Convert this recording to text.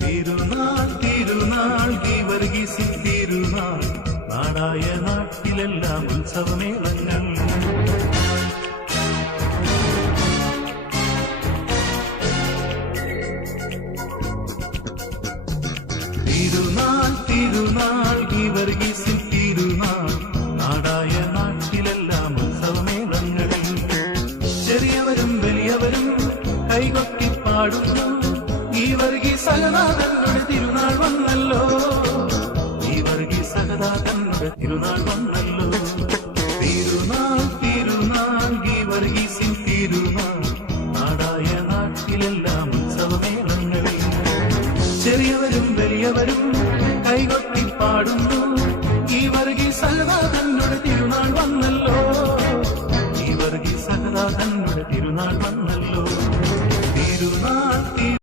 തിരുനാൾ തിരുനാൾ ഗീവർഗീസിൻ തിരുനാൾ നാടായ നാട്ടിലെല്ലാം ഉത്സവമേളങ്ങൾ. തിരുനാൾ തിരുനാൾ ഗീവർഗീസിൻ തിരുനാൾ നാടായ നാട്ടിലെല്ലാം ഉത്സവമേളങ്ങൾ. ചെറിയവരും വലിയവരും കൈകൊട്ടി പാടുന്നു, ഈ വർഗീസ് സഹദാതങ്ങളുടെ തിരുനാൾ വന്നല്ലോ, ഈ വർഗീസ് സഹദാതങ്ങളുടെ തിരുനാൾ വന്നല്ലോ. തിരുനാൾ തിരുനാൾ ഗീവർഗീസിൻ തിരുനാൾ നാടായ നാട്ടിലെല്ലാം ഉത്സവമേളങ്ങൾ. ചെറിയവരും വലിയവരും കൈകൊട്ടി പാടുന്നു, ഈ വർഗീസ് സഹദാതങ്ങളുടെ